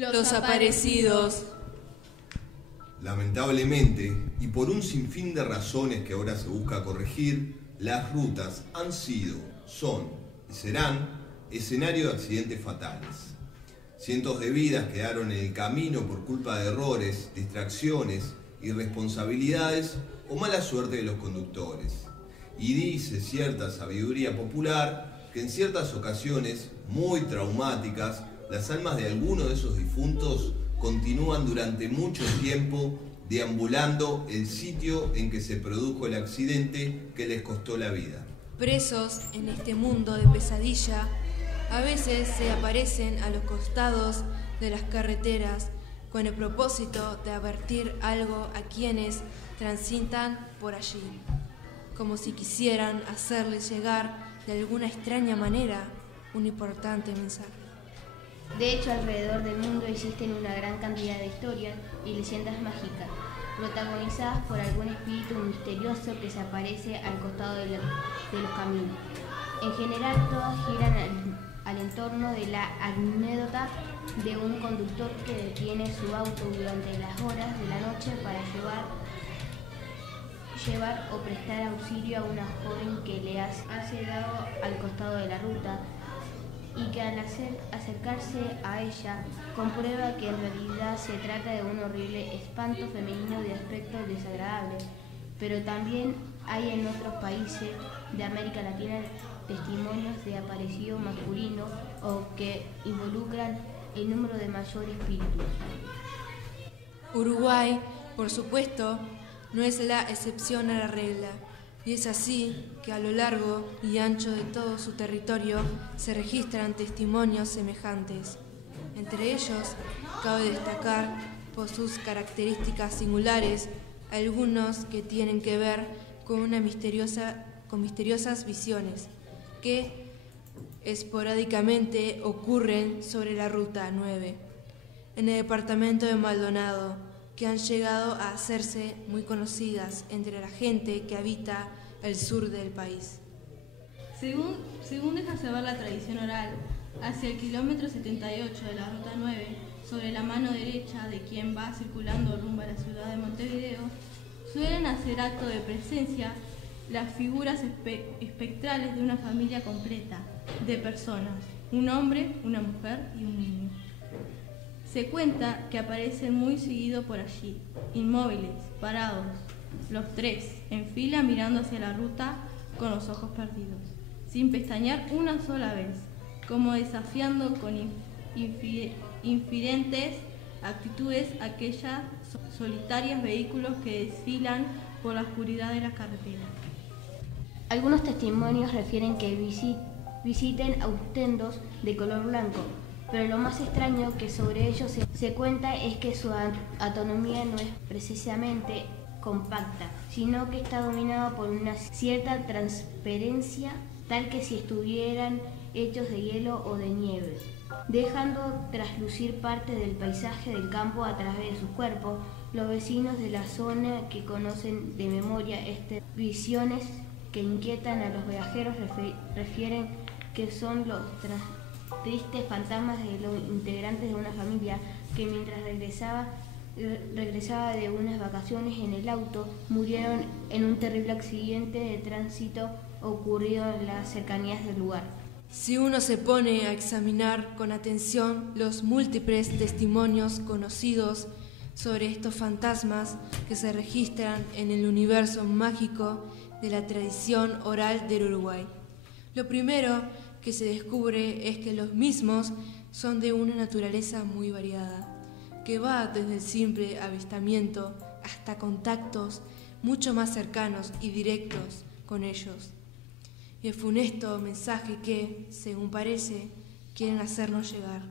Los aparecidos. Lamentablemente, y por un sinfín de razones que ahora se busca corregir, las rutas han sido, son y serán escenario de accidentes fatales. Cientos de vidas quedaron en el camino por culpa de errores, distracciones, irresponsabilidades o mala suerte de los conductores. Y dice cierta sabiduría popular que en ciertas ocasiones muy traumáticas, las almas de algunos de esos difuntos continúan durante mucho tiempo deambulando el sitio en que se produjo el accidente que les costó la vida. Presos en este mundo de pesadilla, a veces se aparecen a los costados de las carreteras con el propósito de advertir algo a quienes transitan por allí, como si quisieran hacerles llegar de alguna extraña manera un importante mensaje. De hecho, alrededor del mundo existen una gran cantidad de historias y leyendas mágicas, protagonizadas por algún espíritu misterioso que se aparece al costado de los caminos. En general, todas giran al entorno de la anécdota de un conductor que detiene su auto durante las horas de la noche para llevar o prestar auxilio a una joven que le ha quedado al costado de la ruta, y que al acercarse a ella comprueba que en realidad se trata de un horrible espanto femenino de aspecto desagradable. Pero también hay en otros países de América Latina testimonios de aparecido masculino o que involucran el número de mayor espíritus. Uruguay, por supuesto, no es la excepción a la regla. Y es así que a lo largo y ancho de todo su territorio se registran testimonios semejantes. Entre ellos, cabe destacar por sus características singulares algunos que tienen que ver con misteriosas visiones que esporádicamente ocurren sobre la Ruta 9, en el departamento de Maldonado, que han llegado a hacerse muy conocidas entre la gente que habita el sur del país. Según deja saber la tradición oral, hacia el kilómetro 78 de la Ruta 9, sobre la mano derecha de quien va circulando rumbo a la ciudad de Montevideo, suelen hacer acto de presencia las figuras espectrales de una familia completa de personas, un hombre, una mujer y un niño. Se cuenta que aparecen muy seguido por allí, inmóviles, parados, los tres, en fila mirando hacia la ruta con los ojos perdidos, sin pestañear una sola vez, como desafiando con inferentes actitudes aquellas solitarios vehículos que desfilan por la oscuridad de la carretera. Algunos testimonios refieren que visiten austendos de color blanco, pero lo más extraño que sobre ellos se cuenta es que su anatomía no es precisamente compacta, sino que está dominada por una cierta transparencia, tal que si estuvieran hechos de hielo o de nieve, dejando traslucir parte del paisaje del campo a través de sus cuerpos. Los vecinos de la zona que conocen de memoria estas visiones que inquietan a los viajeros refieren que son los tristes fantasmas de los integrantes de una familia que mientras regresaba de unas vacaciones en el auto, murieron en un terrible accidente de tránsito ocurrido en las cercanías del lugar. Si uno se pone a examinar con atención los múltiples testimonios conocidos sobre estos fantasmas que se registran en el universo mágico de la tradición oral del Uruguay, lo primero que se descubre es que los mismos son de una naturaleza muy variada, que va desde el simple avistamiento hasta contactos mucho más cercanos y directos con ellos. Y el funesto mensaje que, según parece, quieren hacernos llegar.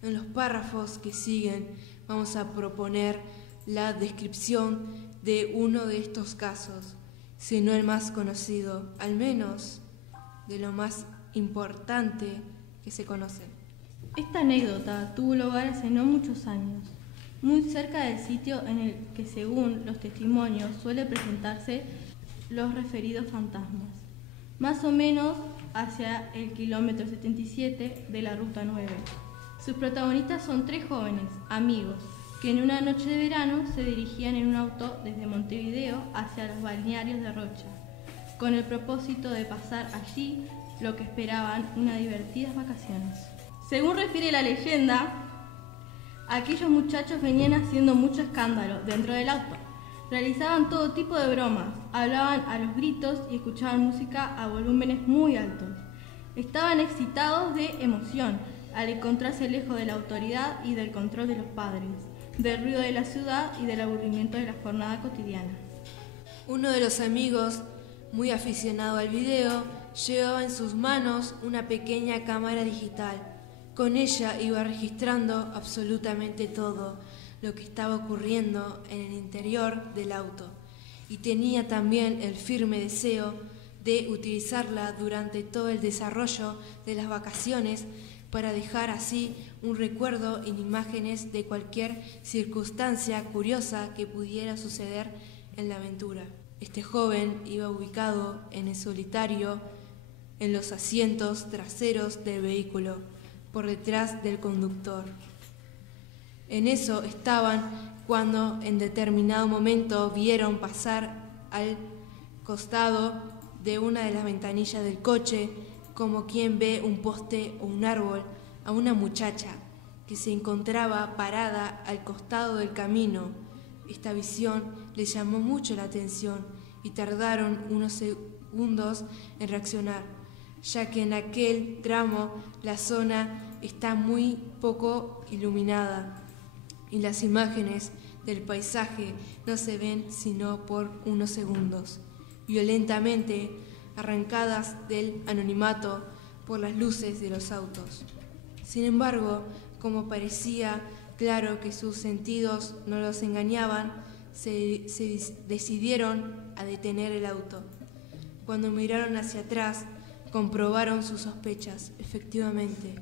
En los párrafos que siguen vamos a proponer la descripción de uno de estos casos, si no el más conocido, al menos de lo más importante que se conoce. Esta anécdota tuvo lugar hace no muchos años, muy cerca del sitio en el que, según los testimonios, suele presentarse los referidos fantasmas, más o menos hacia el kilómetro 77 de la Ruta 9, Sus protagonistas son tres jóvenes, amigos, que en una noche de verano se dirigían en un auto desde Montevideo hacia los balnearios de Rocha, con el propósito de pasar allí lo que esperaban unas divertidas vacaciones. Según refiere la leyenda, aquellos muchachos venían haciendo mucho escándalo dentro del auto. Realizaban todo tipo de bromas, hablaban a los gritos y escuchaban música a volúmenes muy altos. Estaban excitados de emoción al encontrarse lejos de la autoridad y del control de los padres, del ruido de la ciudad y del aburrimiento de la jornada cotidiana. Uno de los amigos, muy aficionado al video, llevaba en sus manos una pequeña cámara digital. Con ella iba registrando absolutamente todo lo que estaba ocurriendo en el interior del auto y tenía también el firme deseo de utilizarla durante todo el desarrollo de las vacaciones para dejar así un recuerdo en imágenes de cualquier circunstancia curiosa que pudiera suceder en la aventura. Este joven iba ubicado en el solitario en los asientos traseros del vehículo, por detrás del conductor. En eso estaban cuando en determinado momento vieron pasar al costado de una de las ventanillas del coche, como quien ve un poste o un árbol, a una muchacha que se encontraba parada al costado del camino. Esta visión les llamó mucho la atención y tardaron unos segundos en reaccionar, ya que en aquel tramo la zona está muy poco iluminada y las imágenes del paisaje no se ven sino por unos segundos, violentamente arrancadas del anonimato por las luces de los autos. Sin embargo, como parecía claro que sus sentidos no los engañaban, se decidieron a detener el auto. Cuando miraron hacia atrás, comprobaron sus sospechas. Efectivamente,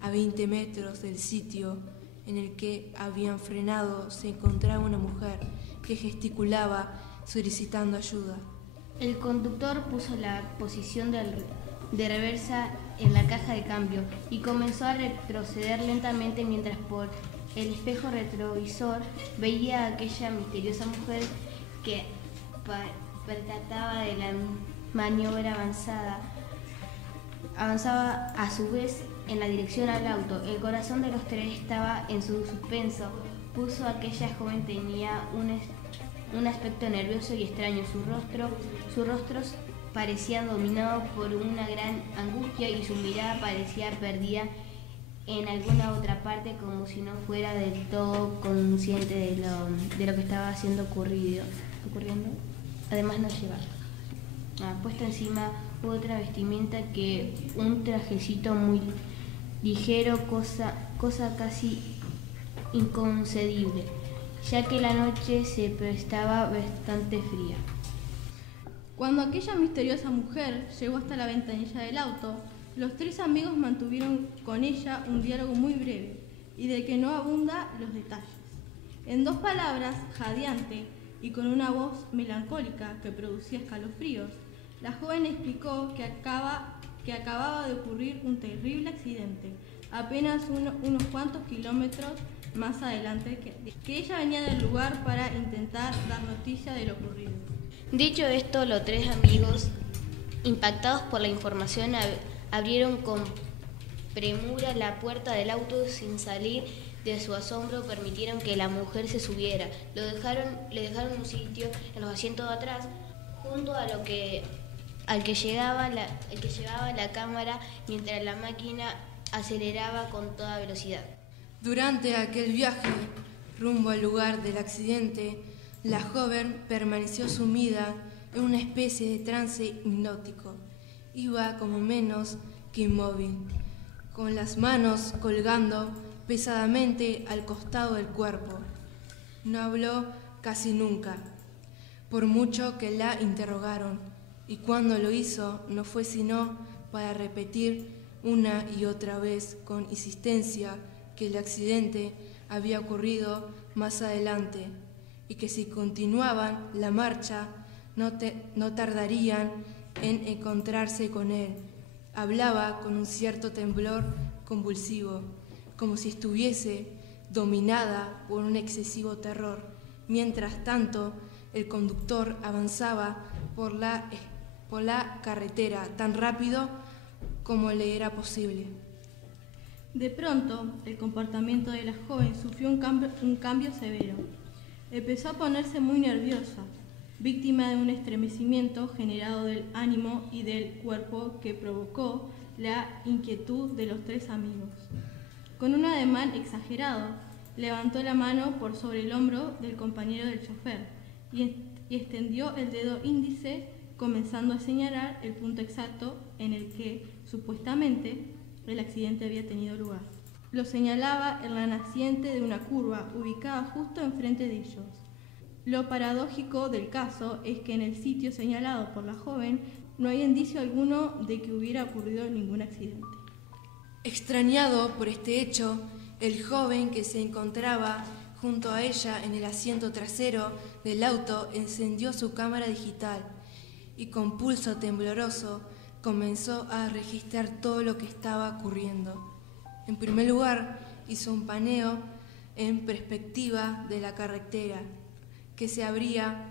a 20 metros del sitio en el que habían frenado se encontraba una mujer que gesticulaba solicitando ayuda. El conductor puso la posición de reversa en la caja de cambio y comenzó a retroceder lentamente mientras por el espejo retrovisor veía a aquella misteriosa mujer que percataba de la maniobra avanzaba a su vez en la dirección al auto. El corazón de los tres estaba en su suspenso. Puso aquella joven tenía un aspecto nervioso y extraño. Su rostro parecía dominado por una gran angustia y su mirada parecía perdida en alguna otra parte, como si no fuera del todo consciente de lo que estaba ocurriendo. Además no llevaba puesta encima otra vestimenta que un trajecito muy ligero, cosa casi inconcebible, ya que la noche se prestaba bastante fría. Cuando aquella misteriosa mujer llegó hasta la ventanilla del auto, los tres amigos mantuvieron con ella un diálogo muy breve y del que no abunda los detalles. En dos palabras, jadeante y con una voz melancólica que producía escalofríos, la joven explicó que acababa de ocurrir un terrible accidente, apenas unos cuantos kilómetros más adelante, que ella venía del lugar para intentar dar noticia de lo ocurrido. Dicho esto, los tres amigos, impactados por la información, abrieron con premura la puerta del auto. Sin salir de su asombro, permitieron que la mujer se subiera. Le dejaron un sitio en los asientos de atrás, junto a al que llevaba la cámara, mientras la máquina aceleraba con toda velocidad. Durante aquel viaje rumbo al lugar del accidente, la joven permaneció sumida en una especie de trance hipnótico. Iba como menos que inmóvil, con las manos colgando pesadamente al costado del cuerpo. No habló casi nunca, por mucho que la interrogaron, y cuando lo hizo no fue sino para repetir una y otra vez con insistencia que el accidente había ocurrido más adelante y que si continuaban la marcha no tardarían en encontrarse con él. Hablaba con un cierto temblor convulsivo, como si estuviese dominada por un excesivo terror. Mientras tanto, el conductor avanzaba por la carretera tan rápido como le era posible. De pronto, el comportamiento de la joven sufrió un cambio severo. Empezó a ponerse muy nerviosa, víctima de un estremecimiento generado del ánimo y del cuerpo que provocó la inquietud de los tres amigos. Con un ademán exagerado, levantó la mano por sobre el hombro del compañero del chofer y extendió el dedo índice, comenzando a señalar el punto exacto en el que, supuestamente, el accidente había tenido lugar. Lo señalaba en la naciente de una curva ubicada justo enfrente de ellos. Lo paradójico del caso es que en el sitio señalado por la joven no hay indicio alguno de que hubiera ocurrido ningún accidente. Extrañado por este hecho, el joven que se encontraba junto a ella en el asiento trasero del auto encendió su cámara digital y con pulso tembloroso comenzó a registrar todo lo que estaba ocurriendo. En primer lugar, hizo un paneo en perspectiva de la carretera que se abría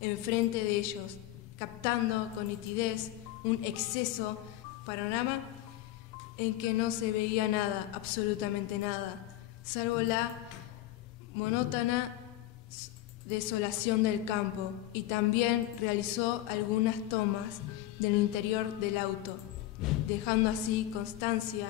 enfrente de ellos, captando con nitidez un exceso panorama en que no se veía nada, absolutamente nada, salvo la monótona desolación del campo, y también realizó algunas tomas del interior del auto, dejando así constancia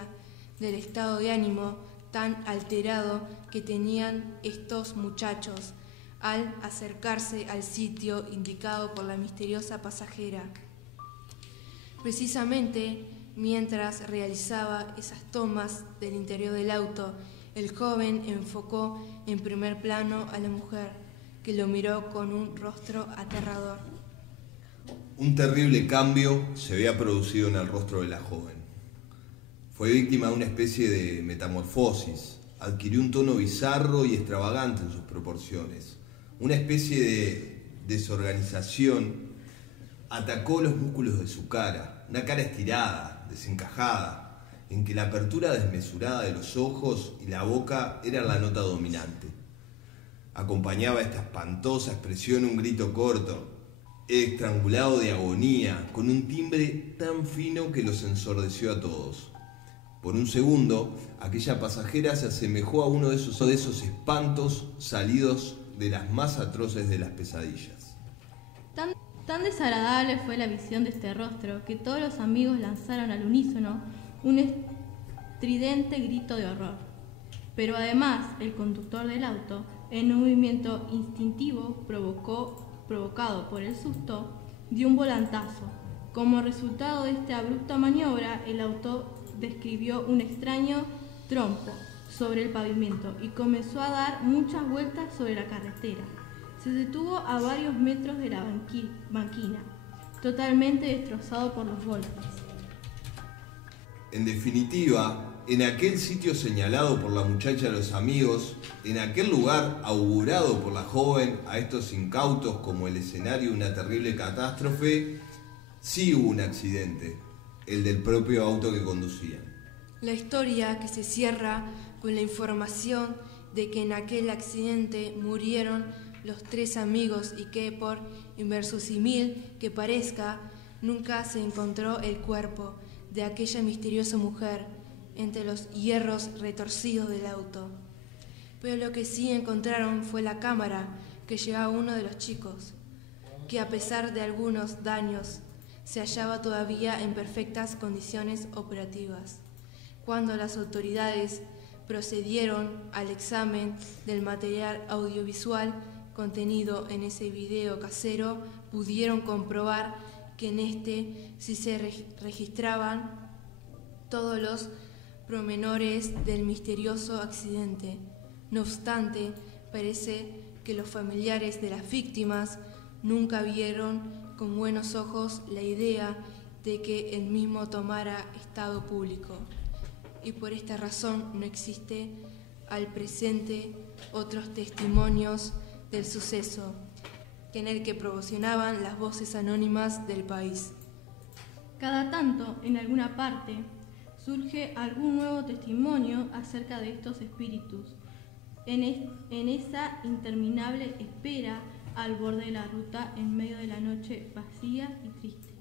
del estado de ánimo tan alterado que tenían estos muchachos al acercarse al sitio indicado por la misteriosa pasajera. Precisamente mientras realizaba esas tomas del interior del auto, el joven enfocó en primer plano a la mujer, que lo miró con un rostro aterrador. Un terrible cambio se había producido en el rostro de la joven. Fue víctima de una especie de metamorfosis. Adquirió un tono bizarro y extravagante en sus proporciones. Una especie de desorganización atacó los músculos de su cara, una cara estirada, desencajada, en que la apertura desmesurada de los ojos y la boca era la nota dominante. Acompañaba esta espantosa expresión un grito corto, estrangulado de agonía, con un timbre tan fino que los ensordeció a todos. Por un segundo, aquella pasajera se asemejó a uno de esos espantos salidos de las más atroces de las pesadillas. Tan desagradable fue la visión de este rostro que todos los amigos lanzaron al unísono un estridente grito de horror. Pero además, el conductor del auto, en un movimiento instintivo provocado por el susto, dio un volantazo. Como resultado de esta abrupta maniobra, el auto describió un extraño trompo sobre el pavimento y comenzó a dar muchas vueltas sobre la carretera. Se detuvo a varios metros de la banquina, totalmente destrozado por los golpes. En definitiva, en aquel sitio señalado por la muchacha de los amigos, en aquel lugar augurado por la joven a estos incautos como el escenario de una terrible catástrofe, sí hubo un accidente, el del propio auto que conducían. La historia que se cierra con la información de que en aquel accidente murieron los tres amigos y que, por inverosímil que parezca, nunca se encontró el cuerpo de aquella misteriosa mujer entre los hierros retorcidos del auto. Pero lo que sí encontraron fue la cámara que llevaba uno de los chicos, que a pesar de algunos daños se hallaba todavía en perfectas condiciones operativas. Cuando las autoridades procedieron al examen del material audiovisual contenido en ese video casero, pudieron comprobar que en este sí se registraban todos los pormenores del misterioso accidente. No obstante, parece que los familiares de las víctimas nunca vieron con buenos ojos la idea de que el mismo tomara estado público, y por esta razón no existe al presente otros testimonios del suceso que en el que promocionaban las voces anónimas del país. Cada tanto, en alguna parte, surge algún nuevo testimonio acerca de estos espíritus, en esa interminable espera al borde de la ruta en medio de la noche vacía y triste.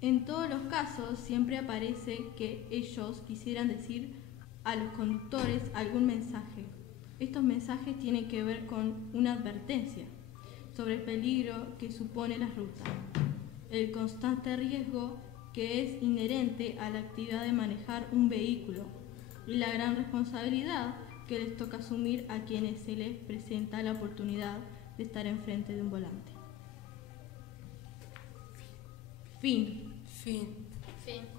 En todos los casos siempre aparece que ellos quisieran decir a los conductores algún mensaje. Estos mensajes tienen que ver con una advertencia sobre el peligro que supone la ruta, el constante riesgo que es inherente a la actividad de manejar un vehículo y la gran responsabilidad que les toca asumir a quienes se les presenta la oportunidad de estar enfrente de un volante. Fin. Fin. Fin.